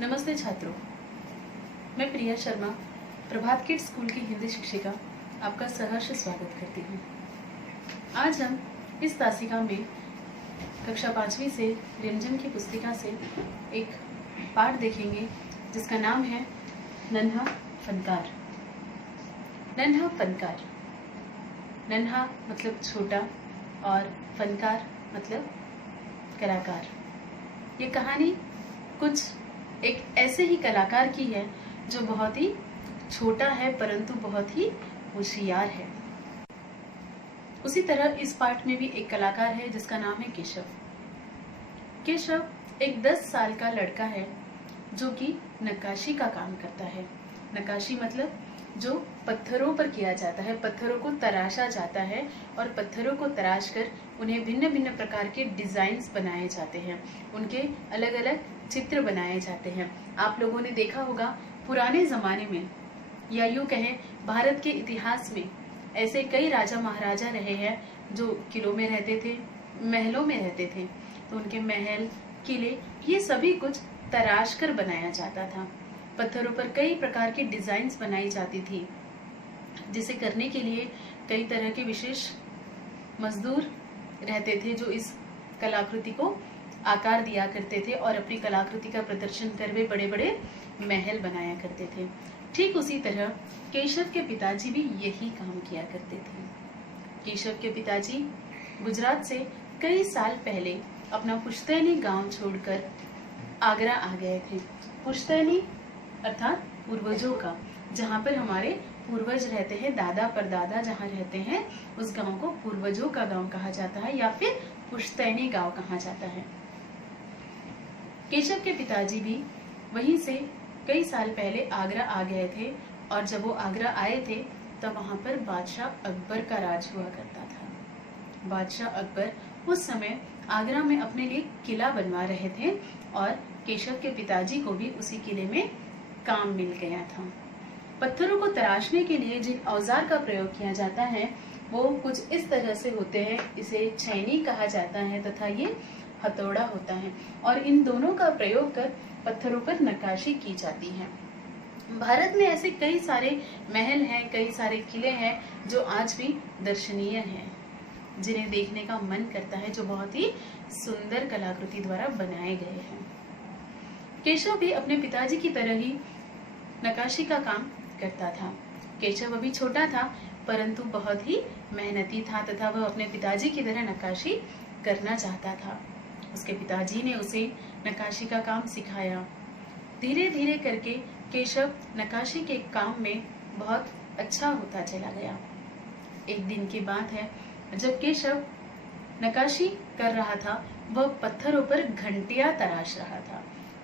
नमस्ते छात्रों, मैं प्रिया शर्मा, प्रभात किड्स स्कूल की हिंदी शिक्षिका आपका सहर्ष स्वागत करती हूँ। आज हम इस तासिका में कक्षा 5वीं से रिमझिम की पुस्तिका से एक पाठ देखेंगे जिसका नाम है नन्हा फनकार। नन्हा फनकार। नन्हा मतलब छोटा और फनकार मतलब कलाकार। ये कहानी कुछ एक ऐसे ही कलाकार की है जो बहुत ही छोटा है परंतु बहुत ही होशियार है। उसी तरह इस पाठ में भी एक कलाकार है जिसका नाम है केशव। केशव एक 10 साल का लड़का है जो कि नक्काशी का काम करता है। नक्काशी मतलब जो पत्थरों पर किया जाता है, पत्थरों को तराशा जाता है और पत्थरों को तराश कर उन्हें भिन्न भिन्न प्रकार के डिजाइन्स बनाए जाते हैं, उनके अलग अलग चित्र बनाए जाते हैं। आप लोगों ने देखा होगा पुराने जमाने में या यूं कहें भारत के इतिहास में ऐसे कई राजा महाराजा रहे हैं जो किलों में रहते थे, महलों में रहते थे। तो उनके महल, किले ये सभी कुछ तराश कर बनाया जाता था। पत्थरों पर कई प्रकार की डिजाइन्स बनाई जाती थी जिसे करने के लिए कई तरह के विशेष मजदूर रहते थे जो इस कलाकृति को आकार दिया करते थे और अपनी कलाकृति का प्रदर्शन कर वे बड़े बड़े महल बनाया करते थे। ठीक उसी तरह केशव के पिताजी भी यही काम किया करते थे। केशव के पिताजी गुजरात से कई साल पहले अपना पुश्तैनी गांव छोड़कर आगरा आ गए थे। पुश्तैनी अर्थात पूर्वजों का, जहाँ पर हमारे पूर्वज रहते हैं, दादा परदादा जहाँ रहते हैं उस गांव को पूर्वजों का गांव कहा जाता है या फिर पुश्तैनी गांव कहा जाता है। केशव के पिताजी भी वहीं से कई साल पहले आगरा आ गए थे और जब वो आगरा आए थे तब वहां पर बादशाह अकबर का राज हुआ करता था। बादशाह अकबर उस समय आगरा में अपने लिए किला बनवा रहे थे और केशव के पिताजी को भी उसी किले में काम मिल गया था। पत्थरों को तराशने के लिए जिन औजार का प्रयोग किया जाता है वो कुछ इस तरह से होते हैं। इसे छैनी कहा जाता है तथा ये हथौड़ा होता है और इन दोनों का प्रयोग कर पत्थरों पर नक्काशी की जाती है। भारत में ऐसे कई सारे महल हैं, कई सारे किले हैं जो आज भी दर्शनीय हैं, जिन्हें देखने का मन करता है, जो बहुत ही सुंदर कलाकृति द्वारा बनाए गए हैं। केशव भी अपने पिताजी की तरह ही नक्काशी का काम करता था। केशव अभी छोटा था परंतु बहुत ही मेहनती था तथा वह अपने पिताजी की तरह नक्काशी करना चाहता था। उसके पिताजी ने उसे नक्काशी का काम सिखाया। धीरे धीरे करके केशव नक्काशी के काम में बहुत अच्छा होता चला गया। एक दिन की बात है, जब केशव नक्काशी कर रहा था वह पत्थरों पर घंटियां तराश रहा था।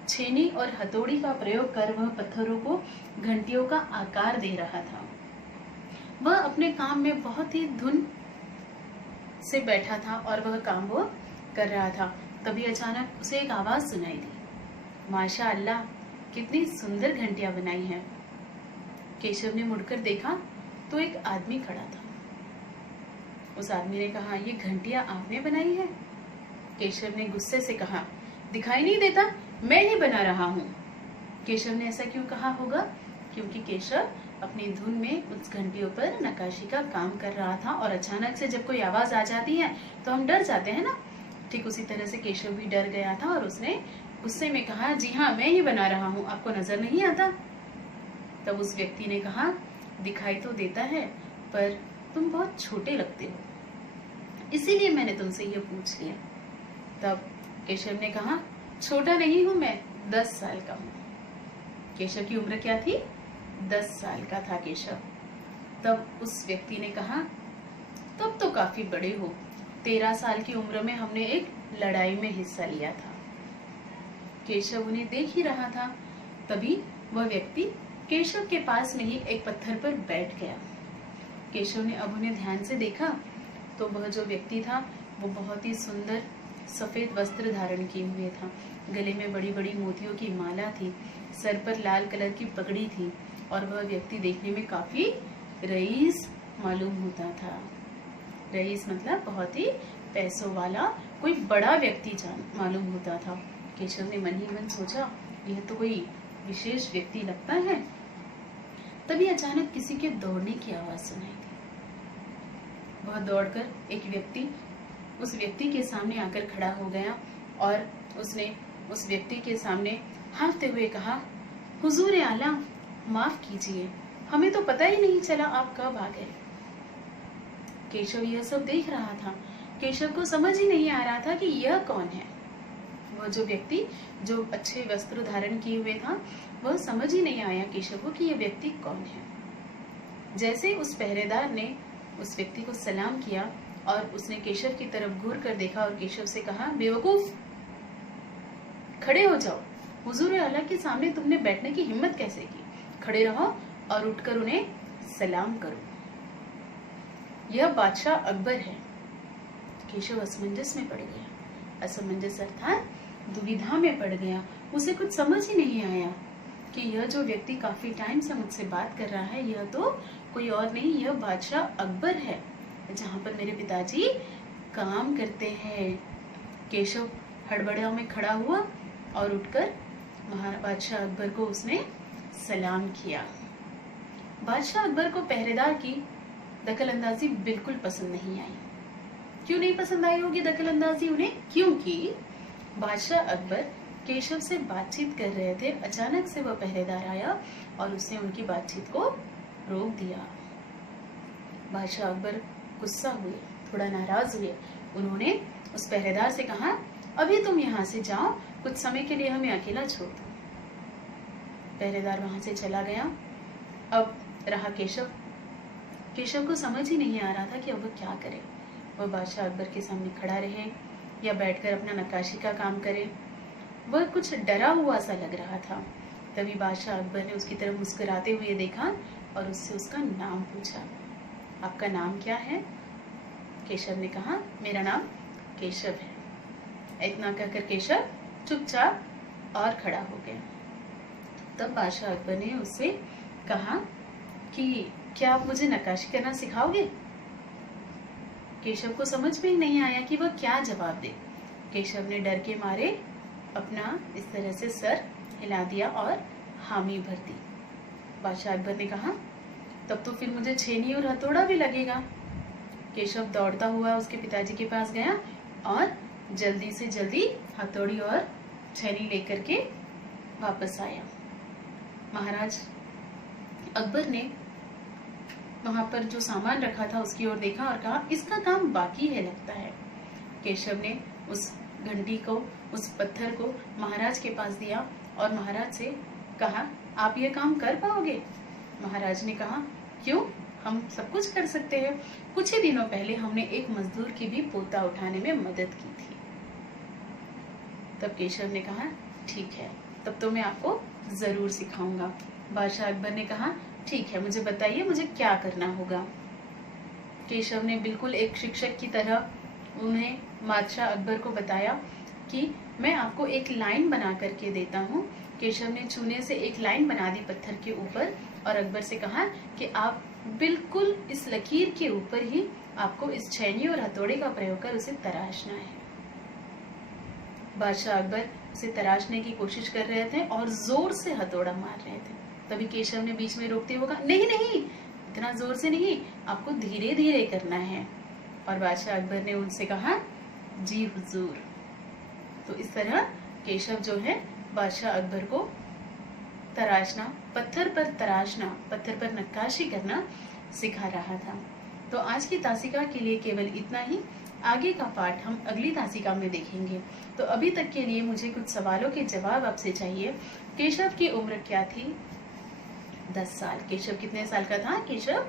छेनी और हथौड़ी का प्रयोग कर वह पत्थरों को घंटियों का आकार दे रहा था। वह अपने काम में बहुत ही धुन से बैठा था और वह काम वो कर रहा था। तभी अचानक उसे एक आवाज सुनाई दी। माशा अल्लाह, कितनी सुंदर घंटियां बनाई हैं। केशव ने मुड़कर देखा तो एक आदमी खड़ा था। उस आदमी ने कहा, ये घंटियां आपने बनाई है? केशव ने गुस्से से कहा, दिखाई नहीं देता, मैं ही बना रहा हूँ। केशव ने ऐसा क्यों कहा होगा? क्योंकि केशव अपनी धुन में उस घंटियों पर नक्काशी का काम कर रहा था और अचानक से जब कोई आवाज आ जाती है तो हम डर जाते हैं ना। ठीक उसी तरह से केशव भी डर गया था और उसने गुस्से में कहा, जी हाँ, मैं ही बना रहा हूँ, आपको नजर नहीं आता? तब उस व्यक्ति ने कहा, दिखाई तो देता है पर तुम बहुत छोटे लगते हो, इसीलिए मैंने तुमसे ये पूछ लिया। तब केशव ने कहा, छोटा नहीं हूं मैं, 10 साल का हूं। केशव की उम्र क्या थी? 10 साल का था केशव। तब उस व्यक्ति ने कहा, तब तो काफी बड़े हो, 13 साल की उम्र में हमने एक लड़ाई में हिस्सा लिया था। केशव उन्हें देख ही रहा था। तभी वह व्यक्ति केशव के पास में ही एक पत्थर पर बैठ गया। केशव ने अब उन्हें ध्यान से देखा तो वह जो व्यक्ति था वो बहुत ही सुंदर सफेद वस्त्र धारण किए हुए था। गले में बड़ी बड़ी मोतियों की माला थी, सर पर लाल कलर की पगड़ी थी और वह व्यक्ति देखने में काफी रईस मालूम होता था। रईस मतलब बहुत ही पैसों वाला, कोई बड़ा व्यक्ति मालूम होता था। केशव ने मन ही मन सोचा, यह तो कोई विशेष व्यक्ति लगता है। तभी अचानक किसी के दौड़ने की आवाज सुनाई दी। वह दौड़कर एक व्यक्ति उस व्यक्ति के सामने आकर खड़ा हो गया और उसने उस व्यक्ति के सामने हाँफते हुए कहा, हुजूर आला, माफ कीजिए, हमें तो पता ही नहीं चला आप कब आ गए। केशव यह सब देख रहा था। केशव को समझ ही नहीं आ रहा था कि यह कौन है। वह जो व्यक्ति जो अच्छे वस्त्र धारण किए हुए था, वह समझ ही नहीं आया केशव को कि यह व्यक्ति कौन है। जैसे उस पहरेदार ने उस व्यक्ति को सलाम किया और उसने केशव की तरफ घूर कर देखा और केशव से कहा, बेवकूफ, खड़े हो जाओ, हुजूर आला के सामने तुमने बैठने की हिम्मत कैसे की? खड़े रहो और उठकर उन्हें सलाम करो। यह बादशाह अकबर है। केशव असमंजस में पड़ गया। असमंजस अर्थात दुविधा में पड़ गया। उसे कुछ समझ ही नहीं आया कि यह जो व्यक्ति काफी टाइम से मुझसे बात कर रहा है, यह तो कोई और नहीं, यह बादशाह अकबर है, जहाँ पर मेरे पिताजी काम करते हैं। केशव हड़बड़ाहट में खड़ा हुआ और उठकर बादशाह अकबर को उसने सलाम किया। बादशाह अकबर को पहरेदार की दखलंदाजी बिल्कुल पसंद नहीं आई। क्यों नहीं पसंद आई होगी दखलंदाजी उन्हें? क्योंकि बादशाह अकबर केशव से बातचीत कर रहे थे। अचानक से वह पहरेदार आया और उसने उनकी बातचीत को रोक दिया। बादशाह अकबर गुस्सा हुए, थोड़ा नाराज हुए। उन्होंने उस पहरेदार से कहा, अभी तुम यहाँ से जाओ, कुछ समय के लिए हमें अकेला छोड़ दो। पहरेदार वहां से चला गया। अब रहा केशव। केशव को समझ ही नहीं आ रहा था कि अब वह क्या करे। वह बादशाह अकबर के सामने खड़ा रहे या बैठकर अपना नक्काशी का काम करे। वह कुछ डरा हुआ सा लग रहा था। तभी बादशाह अकबर ने उसकी तरफ मुस्कुराते हुए देखा और उससे उसका नाम पूछा। आपका नाम क्या है? केशव ने कहा, मेरा नाम केशव है। इतना कहकर केशव चुपचाप और खड़ा हो गया। तब बादशाह अकबर ने उससे कहा कि क्या आप मुझे नक्काशी करना सिखाओगे? केशव को समझ में ही नहीं आया कि वह क्या जवाब दे। केशव ने डर के मारे अपना इस तरह से सर हिला दिया और हामी भर दी। बादशाह अकबर ने कहा, तब तो फिर मुझे छेनी और हथौड़ा भी लगेगा। केशव दौड़ता हुआ उसके पिताजी के पास गया और जल्दी से जल्दी हथौड़ी और छेनी लेकर के वापस आया। महाराज अकबर ने वहां पर जो सामान रखा था उसकी ओर देखा और कहा, इसका काम बाकी है लगता है। केशव ने उस घंटी को, उस पत्थर को महाराज के पास दिया और महाराज से कहा, आप ये काम कर पाओगे? महाराज ने कहा, क्यों, हम सब कुछ कर सकते हैं। कुछ ही दिनों पहले हमने एक मजदूर की भी पोता उठाने में मदद की थी। तब केशव ने कहा, ठीक है, तब तो मैं आपको जरूर सिखाऊंगा। बादशाह अकबर ने कहा, ठीक है, मुझे बताइए मुझे क्या करना होगा। केशव ने बिल्कुल एक शिक्षक की तरह उन्हें बादशाह अकबर को बताया कि मैं आपको एक लाइन बना करके देता हूँ। केशव ने चूने से एक लाइन बना दी पत्थर के ऊपर और अकबर से कहा कि आप बिल्कुल इस लकीर के ऊपर ही आपको इस छेनी और हथौड़े का प्रयोग कर उसे तराशना है। बादशाह अकबर उसे तराशने की कोशिश कर रहे थे और जोर से हथौड़ा मार रहे थे। तभी केशव ने बीच में रोकते हुए कहा, नहीं नहीं, इतना जोर से नहीं, आपको धीरे धीरे करना है। और बादशाह अकबर ने उनसे कहा, जी हुजूर। तो इस तरह केशव जो है बादशाह अकबर को तराशना, पत्थर पर नक्काशी करना सिखा रहा था। तो आज की तासिका के लिए केवल इतना ही। आगे का पाठ हम अगली तासिका में देखेंगे। तो अभी तक के लिए मुझे कुछ सवालों के जवाब आपसे चाहिए। केशव की उम्र क्या थी? 10 साल। केशव कितने साल का था? केशव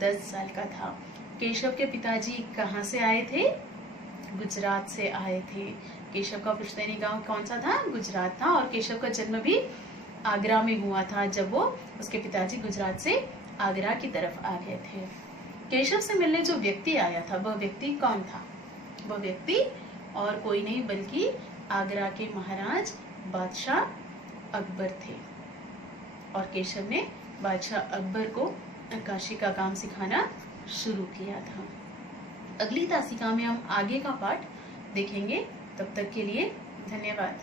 10 साल का था। केशव के पिताजी कहाँ से आए थे? गुजरात से आए थे। केशव का पुश्तैनी गांव कौन सा था? गुजरात था। और केशव का जन्म भी आगरा में हुआ था जब वो उसके पिताजी गुजरात से आगरा की तरफ आ गए थे। केशव से मिलने जो व्यक्ति आया था वह व्यक्ति कौन था? वह व्यक्ति और कोई नहीं बल्कि आगरा के महाराज बादशाह अकबर थे। और केशव ने बादशाह अकबर को नक्काशी का काम सिखाना शुरू किया था। अगली तासिका में हम आगे का पाठ देखेंगे। तब तक के लिए धन्यवाद।